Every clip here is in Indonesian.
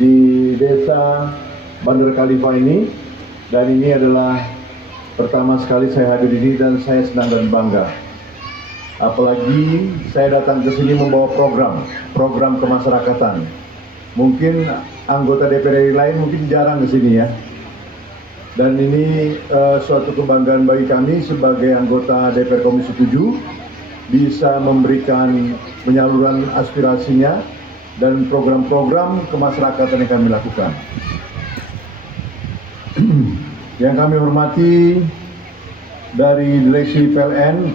di desa Bandar Khalifah ini, dan ini adalah pertama sekali saya hadir di sini dan saya senang dan bangga. Apalagi saya datang ke sini membawa program kemasyarakatan. Mungkin anggota DPR lain mungkin jarang ke sini ya. Dan ini suatu kebanggaan bagi kami sebagai anggota DPR Komisi 7 bisa memberikan penyaluran aspirasinya dan program-program kemasyarakatan yang kami lakukan. Yang kami hormati dari Direksi PLN,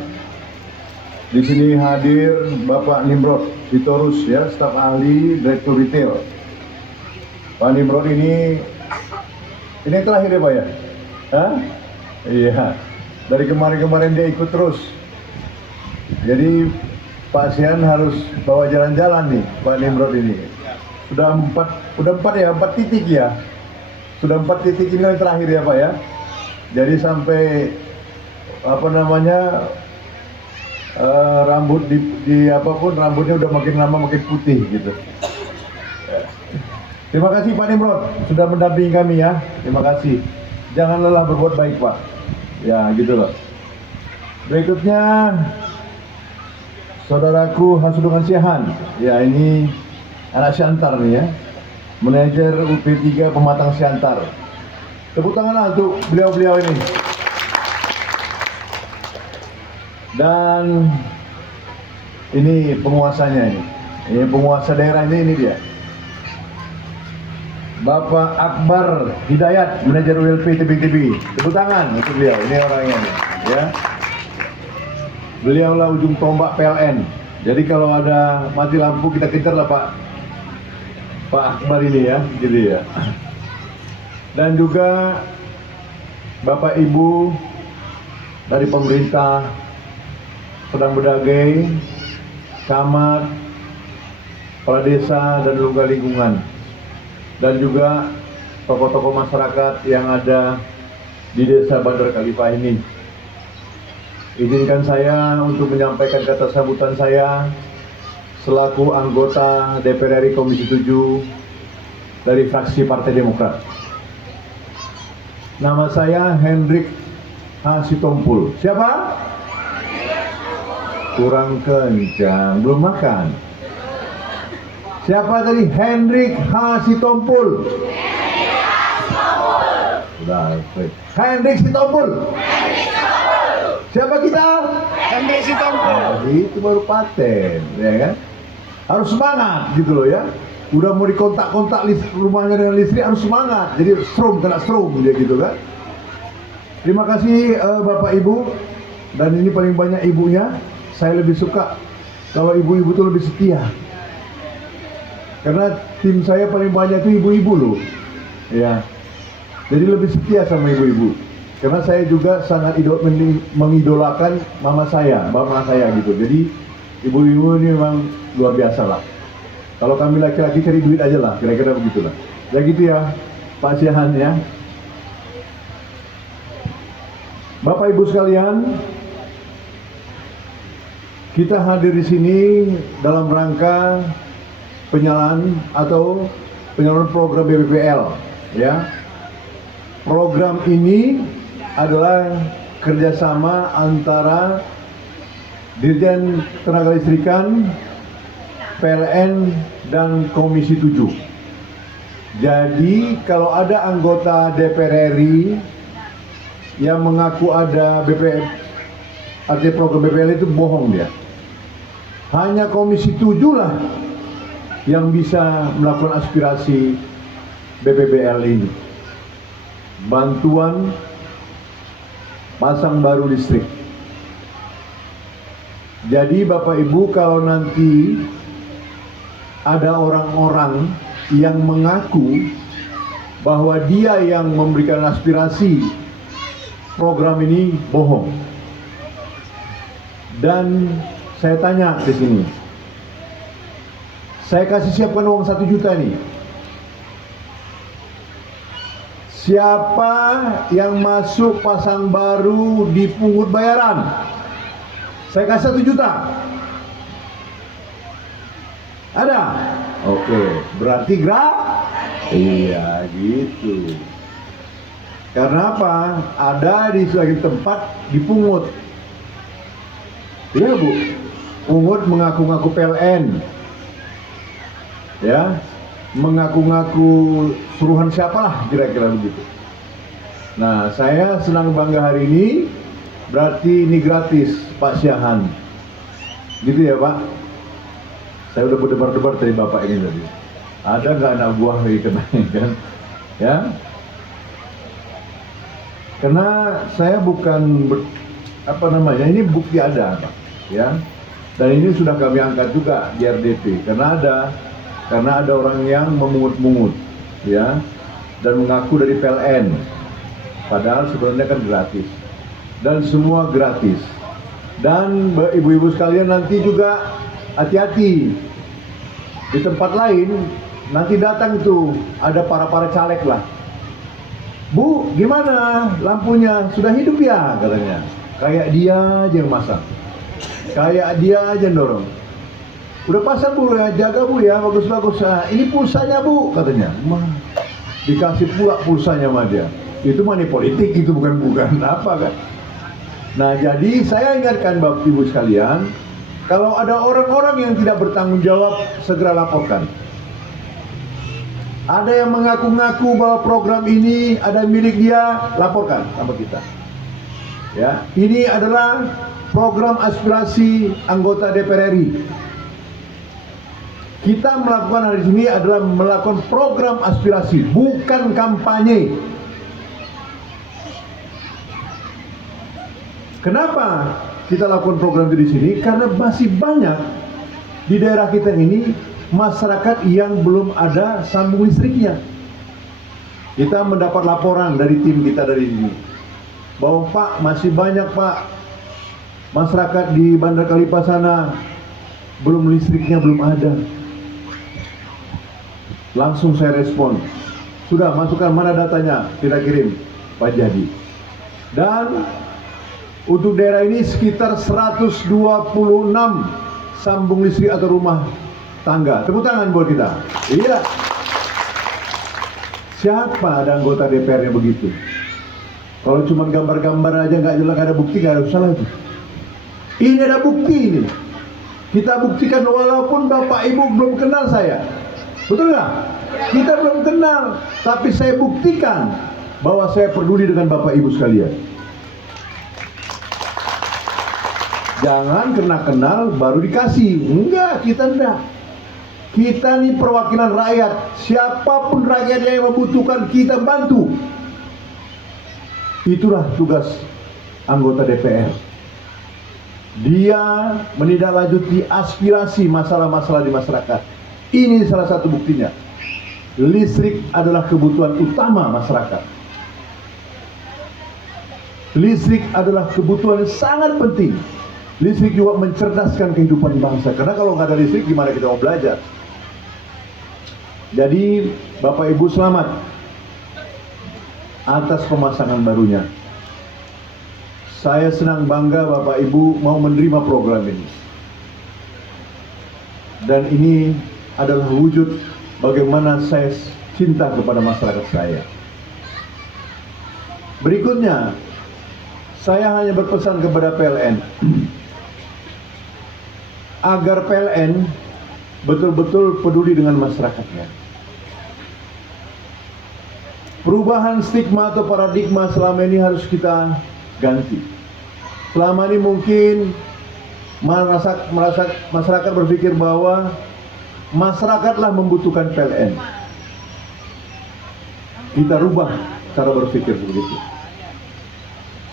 di sini hadir Bapak Nimrod Sitorus ya, staf ahli Direktur Retail. Pak Nimrod ini yang terakhir ya Pak ya? Hah? Iya, dari kemarin-kemarin dia ikut terus. Jadi Pak Sian harus bawa jalan-jalan nih Pak Nimrod ini. Sudah empat titik ya. Sudah 4 titik ini yang terakhir ya Pak ya. Jadi sampai rambut di apapun rambutnya udah makin lama makin putih gitu. Terima kasih Pak Nimrod sudah mendampingi kami ya. Terima kasih. Jangan lelah berbuat baik Pak. Ya gitu loh. Berikutnya saudaraku Hasudungan Siahan. Ya ini anak Siantar nih ya. Manajer UP3 Pematang Siantar. Tepuk tangan untuk beliau-beliau ini. Dan ini penguasanya ini. Ini penguasa daerah ini dia. Bapak Akbar Hidayat, manajer ULP Tebing-Tebing. Tepuk tangan untuk beliau. Ini orangnya nih, ya. Beliaulah ujung tombak PLN. Jadi kalau ada mati lampu kita kejar lah Pak Akbar ini ya, gitu ya. Dan juga Bapak Ibu dari pemerintah Sedang Bedagai, camat, kepala desa dan lembaga lingkungan, dan juga tokoh-tokoh masyarakat yang ada di desa Bandar Khalifah ini. Izinkan saya untuk menyampaikan kata sambutan saya selaku anggota DPR RI Komisi 7 dari fraksi Partai Demokrat. Nama saya Hendrik H. Sitompul. Siapa? Kurang kencang, belum makan. Siapa tadi? Hendrik H. Sitompul. Sudah, Hendrik Sitompul. Siapa kita? Hendrik Sitompul. Itu baru paten, ya kan? Harus semangat gitu loh ya. Udah mau dikontak-kontak rumahnya dengan listrik harus semangat. Jadi kena strom dia gitu kan. Terima kasih Bapak Ibu, dan ini paling banyak ibunya. Saya lebih suka kalau ibu-ibu itu lebih setia. Karena tim saya paling banyak itu ibu-ibu loh. Ya. Jadi lebih setia sama ibu-ibu. Karena saya juga sangat mengidolakan mama saya, bapak saya gitu. Jadi ibu-ibu ini memang luar biasa lah. Kalau kami laki-laki cari duit aja lah, kira-kira begitulah. Ya gitu ya, Pak Siahan ya. Bapak Ibu sekalian, kita hadir di sini dalam rangka penyaluran program BPPL ya. Program ini adalah kerjasama antara Dirjen Tenaga Listrikan, PLN, dan Komisi 7. Jadi kalau ada anggota DPR RI yang mengaku ada artinya program BPL itu bohong dia. Hanya Komisi 7 lah yang bisa melakukan aspirasi BPBL ini. Bantuan pasang baru listrik. Jadi Bapak Ibu, kalau nanti ada orang-orang yang mengaku bahwa dia yang memberikan aspirasi program ini, bohong. Dan saya tanya di sini, saya kasih siapkan uang 1 juta nih. Siapa yang masuk pasang baru dipungut bayaran? Saya kasih 1 juta. Ada? Oke, berarti Iya gitu. Karena apa? Ada di sebagian tempat dipungut. Iya Bu, pungut mengaku-ngaku PLN, ya, mengaku-ngaku suruhan siapalah kira-kira begitu. Nah, saya senang bangga hari ini, berarti ini gratis Pak Syahan, gitu ya Pak. Saya udah berdebar-debar dari Bapak ini tadi. Ada nggak anak buah lagi kan? Ya. Karena saya bukan ini bukti ada Pak, ya. Dan ini sudah kami angkat juga di RDP karena ada orang yang memungut-mungut, ya, dan mengaku dari PLN, padahal sebenarnya kan gratis dan semua gratis. Dan ibu-ibu sekalian nanti juga hati-hati di tempat lain nanti datang itu ada para caleg lah. Bu, gimana lampunya sudah hidup ya katanya? Kayak dia aja yang masang. Kayak dia aja yang dorong. Udah pasang Bu ya, jaga Bu ya, bagus-bagus. Nah, ini pulsanya Bu katanya. Dikasih pula pulsanya sama dia. Itu money politik, itu bukan apa kan. Nah, jadi saya ingatkan Bapak Ibu sekalian, kalau ada orang-orang yang tidak bertanggung jawab, segera laporkan. Ada yang mengaku-ngaku bahwa program ini ada milik dia, laporkan sama kita. Ya, ini adalah program aspirasi anggota DPR RI. Kita melakukan hari ini adalah melakukan program aspirasi, bukan kampanye. Kenapa kita lakukan program itu di sini? Karena masih banyak di daerah kita ini masyarakat yang belum ada sambung listriknya. Kita mendapat laporan dari tim kita dari sini bahwa Pak, masih banyak Pak masyarakat di Bandar Kalipas sana belum listriknya belum ada. Langsung saya respon, sudah masukkan mana datanya, kita kirim Pak Jadi. Dan untuk daerah ini sekitar 126 sambung listrik atau rumah tangga. Tepuk tangan buat kita. Iya. Siapa ada anggota DPR yang begitu? Kalau cuma gambar-gambar aja nggak jelas, nggak ada bukti, nggak ada usaha itu. Ini ada bukti ini. Kita buktikan walaupun Bapak Ibu belum kenal saya. Betul nggak? Kita belum kenal, tapi saya buktikan bahwa saya peduli dengan Bapak Ibu sekalian. Jangan kena kenal baru dikasih. Enggak, kita enggak. Kita ini perwakilan rakyat. Siapapun rakyat yang membutuhkan, kita bantu. Itulah tugas anggota DPR. Dia menindaklanjuti aspirasi masalah-masalah di masyarakat. Ini salah satu buktinya. Listrik adalah kebutuhan utama masyarakat. Listrik adalah kebutuhan yang sangat penting. Listrik juga mencerdaskan kehidupan bangsa. Karena kalau nggak ada listrik, gimana kita mau belajar? Jadi, Bapak Ibu selamat atas pemasangan barunya. Saya senang bangga Bapak Ibu mau menerima program ini. Dan ini adalah wujud bagaimana saya cinta kepada masyarakat saya. Berikutnya, saya hanya berpesan kepada PLN agar PLN betul-betul peduli dengan masyarakatnya. Perubahan stigma atau paradigma selama ini harus kita ganti. Selama ini mungkin masyarakat berpikir bahwa masyarakatlah membutuhkan PLN. Kita rubah cara berpikir begitu.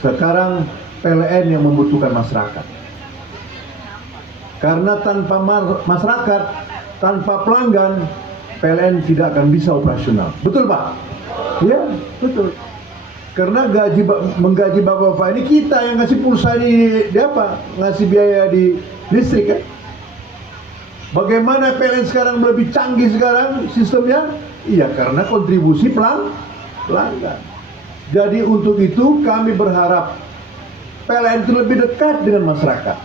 Sekarang PLN yang membutuhkan masyarakat. Karena tanpa masyarakat, tanpa pelanggan, PLN tidak akan bisa operasional. Betul Pak? Ya, betul. Karena menggaji bapak-bapak ini kita yang ngasih pulsa di apa? Ngasih biaya di listrik kan? Bagaimana PLN sekarang lebih canggih sekarang sistemnya? Iya, karena kontribusi pelanggan. Jadi untuk itu kami berharap PLN itu lebih dekat dengan masyarakat.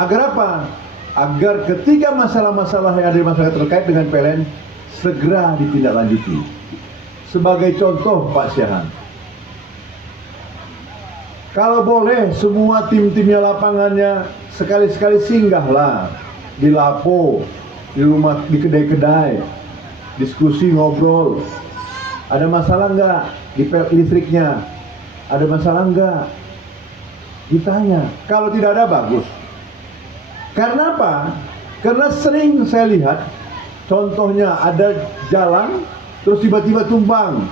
Agar apa? Agar ketika masalah-masalah yang ada di masyarakat terkait dengan PLN segera ditindaklanjuti. Sebagai contoh Pak Syahan, kalau boleh semua tim-timnya lapangannya sekali-sekali singgahlah di Lapo, di rumah, di kedai-kedai, diskusi, ngobrol. Ada masalah nggak di listriknya? Ada masalah nggak? Ditanya. Kalau tidak ada, bagus. Karena apa? Karena sering saya lihat, contohnya ada jalan, terus tiba-tiba tumbang.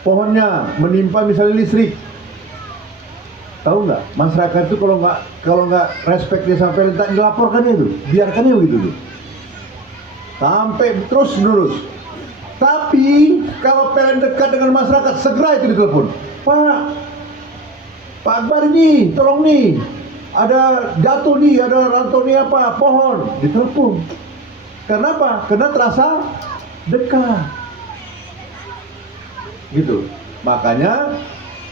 Pohonnya menimpa misalnya listrik. Tahu nggak? Masyarakat itu kalau nggak respect dia sampai letak, dilaporkannya itu, biarkannya begitu tuh. Sampai terus menerus. Tapi kalau PLN dekat dengan masyarakat, segera itu ditelepon. Pak Akbar ini, tolong nih, ada jatuh nih, ada rantau nih apa, pohon, ditelepon. Karena apa? Karena terasa dekat. Gitu. Makanya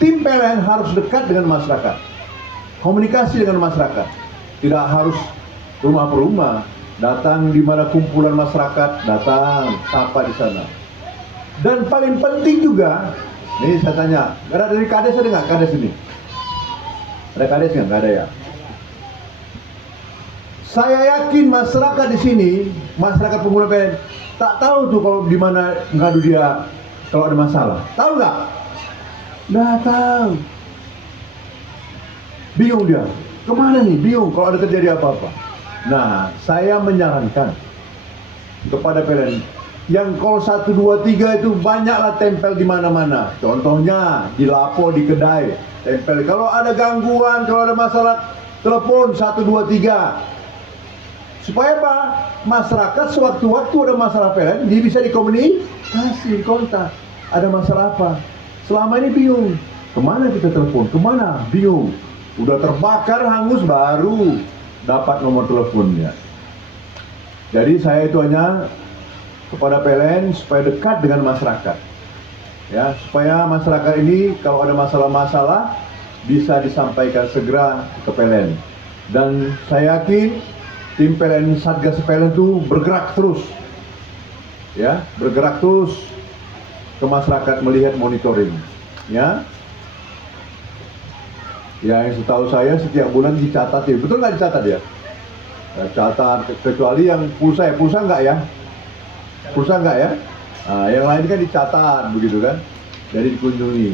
tim PLN harus dekat dengan masyarakat, komunikasi dengan masyarakat. Tidak harus rumah per rumah, datang di mana kumpulan masyarakat, datang sapa di sana. Dan paling penting juga, nih saya tanya, ada dari Kades ada nggak Kades ini? Ada Kades nggak ada ya? Saya yakin masyarakat di sini, masyarakat pengguna PLN, tak tahu tuh kalau di mana ngadu dia kalau ada masalah. Tahu nggak? Nggak tahu. Bingung dia. Kemana nih? Bingung kalau ada terjadi apa-apa. Nah, saya menyarankan kepada PLN yang call 1, 2, 3 itu banyaklah tempel di mana-mana. Contohnya di Lapo, di kedai, tempel. Kalau ada gangguan, kalau ada masalah, telepon 1, 2, 3. Supaya apa? Masyarakat sewaktu-waktu ada masalah PLN, dia bisa dikomunikasi, dikontak. Ada masalah apa? Selama ini bingung. Kemana kita telepon? Kemana? Bingung. Udah terbakar, hangus, baru dapat nomor teleponnya. Jadi saya itu hanya kepada PLN supaya dekat dengan masyarakat. Ya, supaya masyarakat ini kalau ada masalah-masalah bisa disampaikan segera ke PLN. Dan saya yakin tim PLN, Satgas PLN itu bergerak terus. Ya, bergerak terus ke masyarakat melihat monitoring. Ya. Ya, yang setahu saya setiap bulan dicatat ya. Betul nggak dicatat ya? Catat, kecuali yang pulsa ya. Pulsa nggak ya? Pulsa nggak ya? Nah, yang lain kan dicatat begitu kan? Jadi dikunjungi.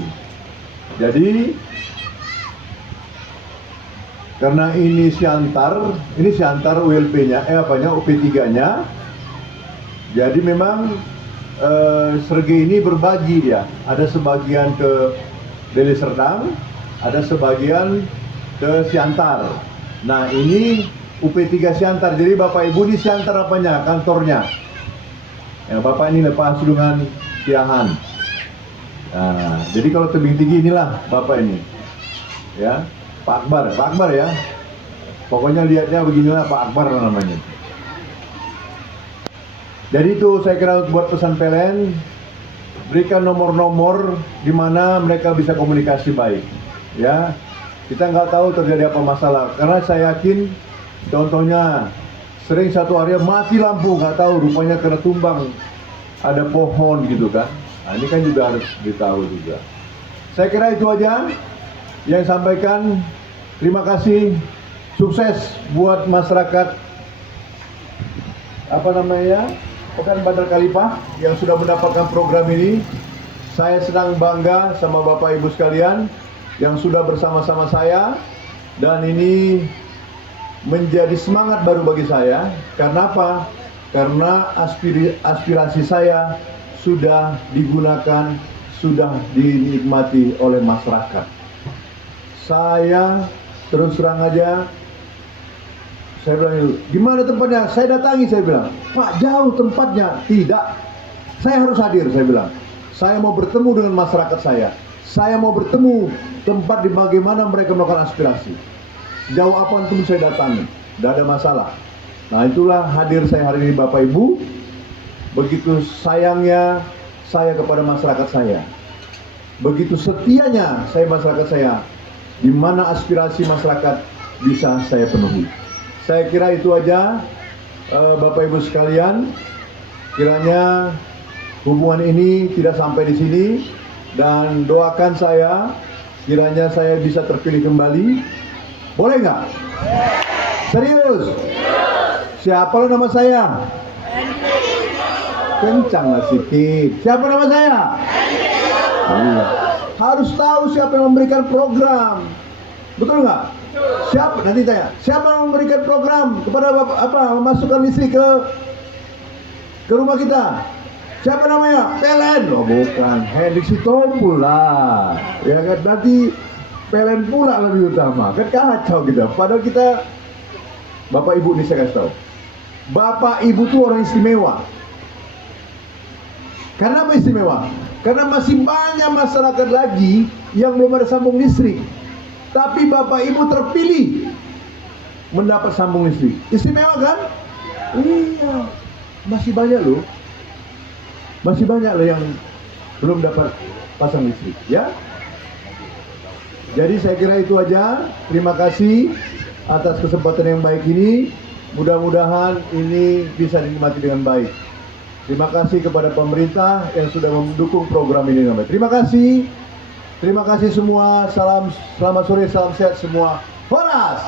Jadi karena ini Siantar ULP-nya, UP3-nya. Jadi memang Serge ini berbagi dia. Ada sebagian ke Deli Serdang, ada sebagian ke Siantar. Nah, ini UP3 Siantar. Jadi Bapak Ibu di Siantar apanya? Kantornya. Ya, Bapak ini lepas Sudungan Siahan. Nah, jadi kalau tebing tinggi inilah Bapak ini. Ya, Pak Akbar ya. Pokoknya lihatnya beginilah Pak Akbar namanya. Jadi itu saya kira buat pesan PLN, berikan nomor-nomor di mana mereka bisa komunikasi baik. Ya, kita nggak tahu terjadi apa masalah. Karena saya yakin, contohnya sering satu area mati lampu, nggak tahu rupanya karena tumbang ada pohon gitu kan. Nah, ini kan juga harus ditahu juga. Saya kira itu aja yang sampaikan. Terima kasih, sukses buat masyarakat Pekan Bandar Kalipah yang sudah mendapatkan program ini. Saya senang bangga sama Bapak Ibu sekalian yang sudah bersama-sama saya, dan ini menjadi semangat baru bagi saya. Karena apa? Karena aspirasi saya sudah digunakan, sudah dinikmati oleh masyarakat. Saya terus terang aja, saya bilang, gimana tempatnya? Saya datangi, saya bilang, Pak, jauh tempatnya. Tidak, saya harus hadir, saya bilang. Saya mau bertemu dengan masyarakat saya mau bertemu tempat di bagaimana mereka melakukan aspirasi. Jauh apa pun saya datangi, tidak ada masalah. Nah, itulah hadir saya hari ini Bapak Ibu. Begitu sayangnya saya kepada masyarakat saya. Begitu setianya saya masyarakat saya. Di mana aspirasi masyarakat bisa saya penuhi. Saya kira itu aja Bapak Ibu sekalian. kiranya hubungan ini tidak sampai di sini, dan doakan saya kiranya saya bisa terpilih kembali. Boleh nggak? Serius? Siapa lo nama saya? Kencanglah sedikit. Siapa nama saya? Iya. Harus tahu siapa yang memberikan program. Betul nggak? Siapa? Nanti tanya. Siapa yang memberikan program kepada memasukkan listrik ke rumah kita? Siapa namanya? PLN. Oh bukan, Hendrik Sitompul lah. Ya kan, nanti PLN pula lebih utama. Kan kacau kita. Padahal kita, Bapak Ibu nih saya kasih tahu. Bapak Ibu tuh orang istimewa. Karena apa istimewa? Karena masih banyak masyarakat lagi yang belum ada sambung listrik. Tapi Bapak Ibu terpilih mendapat sambung listrik. Istimewa kan? Iya. Masih banyak loh. Masih banyak loh yang belum dapat pasang listrik, ya. Jadi saya kira itu aja. Terima kasih atas kesempatan yang baik ini. Mudah-mudahan ini bisa dinikmati dengan baik. Terima kasih kepada pemerintah yang sudah mendukung program ini dengan baik. Terima kasih. Terima kasih semua. Selamat sore, salam sehat semua. Horas.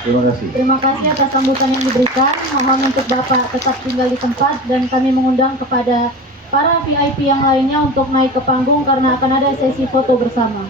Terima kasih. Terima kasih atas sambutan yang diberikan. Mohon untuk Bapak tetap tinggal di tempat dan kami mengundang kepada para VIP yang lainnya untuk naik ke panggung karena akan ada sesi foto bersama.